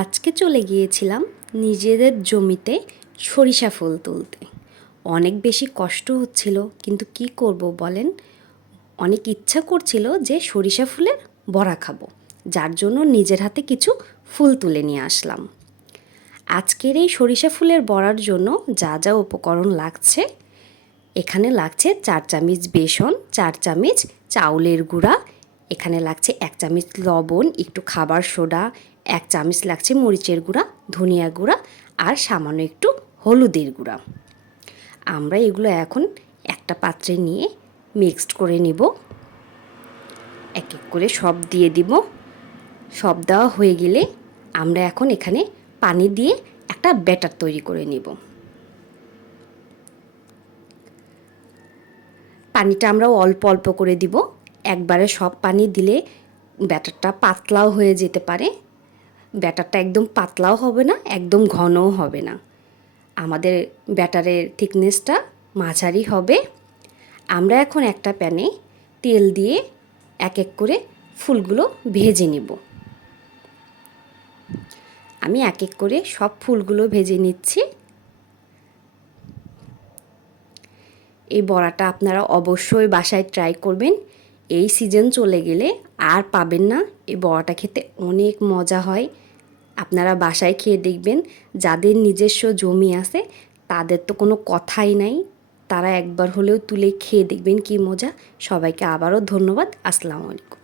আজকে চলে গিয়েছিলাম নিজেদের জমিতে সরিষা ফুল তুলতে। অনেক বেশি কষ্ট হচ্ছিল, কিন্তু কি করব বলেন, অনেক ইচ্ছা করছিল যে সরিষা ফুলের বড়া খাবো, যার জন্য নিজের হাতে কিছু ফুল তুলে নিয়ে আসলাম। আজকের এই সরিষা ফুলের বড়ার জন্য যা যা উপকরণ লাগছে, এখানে লাগছে 4 চামচ বেসন, 4 চামচ চাউলের গুঁড়া, এখানে লাগছে 1 চামচ লবণ, একটু খাবার সোডা, 1 চামচ লাগছে মরিচের গুঁড়া, ধনিয়া গুঁড়া আর সামান্য একটু হলুদের গুঁড়া। আমরা এগুলো এখন একটা পাত্রে নিয়ে মিক্সড করে নিব। এক এক করে সব দিয়ে দিব। সব দেওয়া হয়ে গেলে আমরা এখন এখানে পানি দিয়ে একটা ব্যাটার তৈরি করে নিব। পানিটা আমরা অল্প অল্প করে দিব। একবারে সব পানি দিলে ব্যাটারটা পাতলাও হয়ে যেতে পারে। ব্যাটারটা একদম পাতলাও হবে না, একদম ঘনও হবে না। আমাদের ব্যাটারের থিকনেসটা মাঝারি হবে। আমরা এখন একটা প্যানে তেল দিয়ে এক এক করে ফুলগুলো ভেজে নিব। আমি এক এক করে সব ফুলগুলো ভেজে নিচ্ছি। এই বড়াটা আপনারা অবশ্যই বাসায় ট্রাই করবেন। এই সিজন চলে গেলে আর পাবেন না। এই বড়াটা খেতে অনেক মজা হয়। আপনারা বাসায় খেয়ে দেখবেন। যাদের নিজস্ব জমি আছে তাদের তো কোনো কথাই নাই, তারা একবার হলেও তুলে খেয়ে দেখবেন কি মজা। সবাইকে আবারও ধন্যবাদ। আসসালামু আলাইকুম।